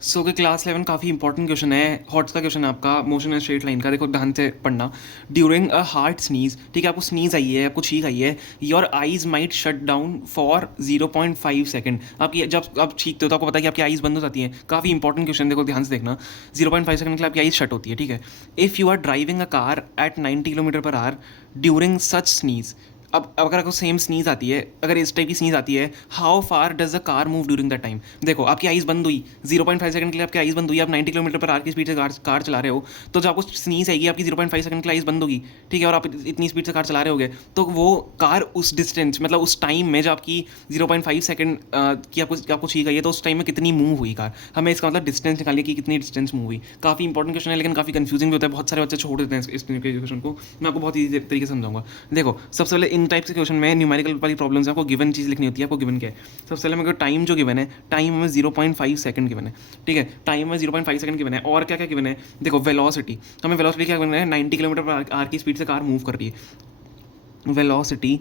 सो कि क्लास 11 काफ़ी important question है, हॉट्स का क्वेश्चन है आपका, मोशन एंड स्ट्रेट लाइन का। देखो ध्यान से पढ़ना। ड्यूरिंग अ हार्ड स्नीज, ठीक है, आपको स्नीज आई है, आपको छींक आई है, your eyes might shut down for 0.5 second. आपकी जब आप छींकते हो तो आपको पता है कि आपकी आईज बंद हो जाती हैं। काफ़ी इंपॉर्टेंट क्वेश्चन, देखो ध्यान से देखना। 0.5 सेकंड के लिए आपकी आईज शट होती है, ठीक है। If you are driving a car at 90 kilometre per hour during such sneeze, अब अगर आपको सेम स्नीज आती है, अगर इस टाइप की स्नीज आती है, how far does the car move during that time. देखो आपकी आइज़ बंद हुई, 0.5 सेकंड के लिए आपकी आइज़ बंद हुई, आप 90 किलोमीटर पर आवर की स्पीड से कार चला रहे हो, तो जब आपको स्नीज आएगी आपकी 0.5 सेकंड के लिए आइज़ बंद होगी, ठीक है, और आप इतनी स्पीड से कार चला रहे होगे, तो वो कार उस डिस्टेंस, मतलब उस टाइम में जब आपकी 0.5 सेकंड की आपको छींक गई है, तो उस टाइम में कितनी मूव हुई कार। हमें इसका मतलब डिस्टेंस निकालिए कि कितनी डिस्टेंस मूव हुई। काफ़ी इंपॉर्टेंट क्वेश्चन है, लेकिन काफ़ी कंफ्यूजिंग भी होता है, बहुत सारे बच्चे छोड़ देते हैं इस क्वेश्चन को। मैं आपको बहुत ईजी तरीके से समझाऊंगा। देखो सबसे पहले इन टाइप के क्वेश्चन में न्यूमेरिकल वाली प्रॉब्लम्स है, आपको गिवन चीज़ लिखनी होती है। आपको गिवन क्या है, सबसे पहले मेरे को टाइम जो गिवन है, टाइम हमें 0.5 सेकंड गिवन है, ठीक है, टाइम में 0.5 सेकंड गिवन है। और क्या क्या गिवन है, देखो वेलोसिटी, हमें वेलोसिटी क्या गिवन है, 90 किलोमीटर पर आवर की स्पीड से कार मूव कर रही है, वेलोसिटी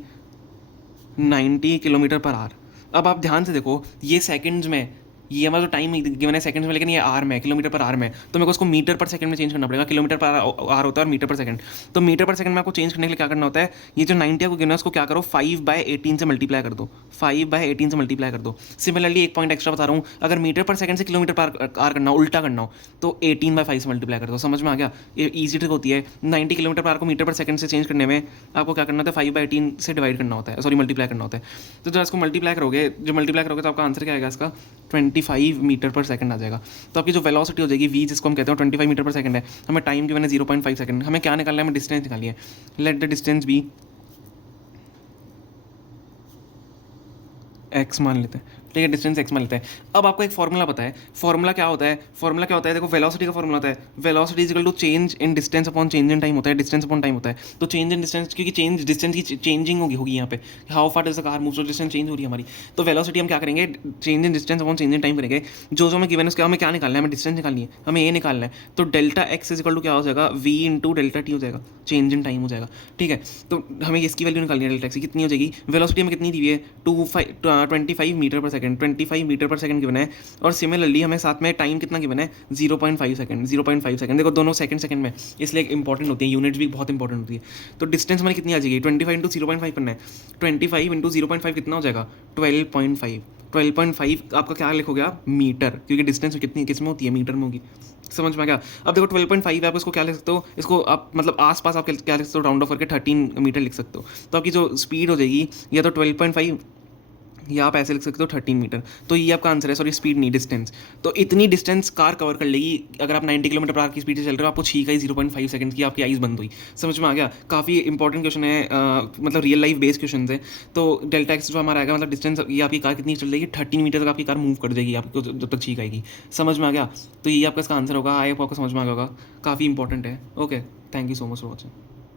90 किलोमीटर पर आवर। अब आप ध्यान से देखो, ये सेकंड्स में, ये हमारा जो टाइम गिवन है सेकंड्स में, लेकिन ये आर में, किलोमीटर पर आर में, तो मेरे को उसको मीटर पर सेकंड में चेंज करना पड़ेगा। किलोमीटर पर आर होता है और मीटर पर सेकंड, तो मीटर पर सेकंड में आपको चेंज करने के लिए क्या करना होता है, ये जो 90 आपको गिवन है उसको क्या करो, 5/18 से मल्टीप्लाई कर दो, 5/18 से मल्टीप्लाई कर दो। सिमिलरली एक पॉइंट एक्स्ट्रा बता रहा हूँ, अगर मीटर पर सेकंड से किलोमीटर पर आर करना हो, उल्टा करना हो, तो 18/5 से मल्टीप्लाई कर दो। समझ में आ गया, ये ईजी ट्रिक होती है। 90 किलोमीटर पर आर को मीटर पर सेकंड से चेंज करने में आपको क्या करना होता है, 5/18 से डिवाइड करना होता है, सॉरी मल्टीप्लाई करना होता है। तो जब इसको मल्टीप्लाई करोगे, तो आपका आंसर क्या आएगा इसका, 25 मीटर पर सेकंड आ जाएगा। तो आपकी जो वेलोसिटी हो जाएगी वी, जिसको हम कहते हैं 25 मीटर पर सेकंड है, हमें टाइम गिवन है 0.5 सेकंड, हमें क्या निकालना है, हमें डिस्टेंस निकालिए। Let the distance be X मान लेते हैं, ठीक है, डिस्टेंस एक्स मान लेते हैं। अब आपको एक फॉर्मूला पता है, फॉर्मूला क्या होता है, देखो वेलोसिटी का फॉर्मूला होता है, velocity is equal to change in distance upon change in time होता है, डिस्टेंस अपॉन टाइम होता है। तो चेंज इन डिस्टेंस, क्योंकि चेंज डिस्टेंस की चेंजिंग होगी यहाँ पे, how far does the car move, तो डिस्टेंस चेंज हो रही है हमारी। तो वेलोसिटी हम क्या करेंगे, change in distance upon change in time करेंगे। जो हमें गिवन है उसका हमें क्या निकालना है, हमें डिस्टेंस निकालनी है, हमें ये निकालना है। तो delta X is equal to क्या हो जाएगा, वी इंटू डेल्टा टी हो जाएगा, चेंज इन टाइम हो जाएगा, ठीक है। तो हमें इसकी वैल्यू निकालनी है, डेल्टा एक्स की कितनी हो जाएगी, वेलोसिटी हमें कितनी दी हुई है, 25 मीटर पर सेकंड, 25 मीटर पर सेकंड गिवन है। और सिमिलरली हमें साथ में टाइम कितना गिवन है, 0.5 सेकंड, 0.5 सेकंड। देखो दोनों सेकंड सेकंड में, इसलिए इंपॉर्टेंट होती है, यूनिट्स भी बहुत इंपॉर्टेंट होती है। तो डिस्टेंस हमारी कितनी आ जाएगी, 25 इंटू 0.5 करना है, 25 इंटू 0.5 कितना हो जाएगा, 12.5। 12.5 आपका क्या लिखोगे आप, मीटर, क्योंकि डिस्टेंस कितनी किस में होती है, मीटर में होगी। समझ में आ गया। अब देखो 12.5 है, आप इसको क्या लिख सकते हो, इसको आप मतलब आसपास आप क्या लिख सकते हो, राउंड ऑफ करके 13 मीटर लिख सकते हो। तो आपकी जो स्पीड हो जाएगी, या तो 12.5, या आप ऐसे लिख सकते हो 13 मीटर। तो ये आपका आंसर है, सॉरी स्पीड नहीं, डिस्टेंस। तो इतनी डिस्टेंस कार कवर कर लेगी अगर आप 90 किलोमीटर पर आवर की स्पीड से चल रहे हो, आपको छींक आई 0.5 सेकंड की, आपकी आइज़ बंद हुई। समझ में आ गया, काफ़ी इंपॉर्टेंट क्वेश्चन है, मतलब रियल लाइफ बेस्ड क्वेश्चन है। तो डेल्टा एक्स जो हमारा आएगा, मतलब डिस्टेंस, ये आपकी कार कितनी चल जाएगी, 13 मीटर तक आपकी कार मूव कर जाएगी आपको जब तक छींक आएगी। समझ में आ गया, तो ये आपका इसका आंसर होगा। आई होप आपको समझ में आ गया होगा, काफ़ी इंपॉर्टेंट है। Okay, thank you so much for watching.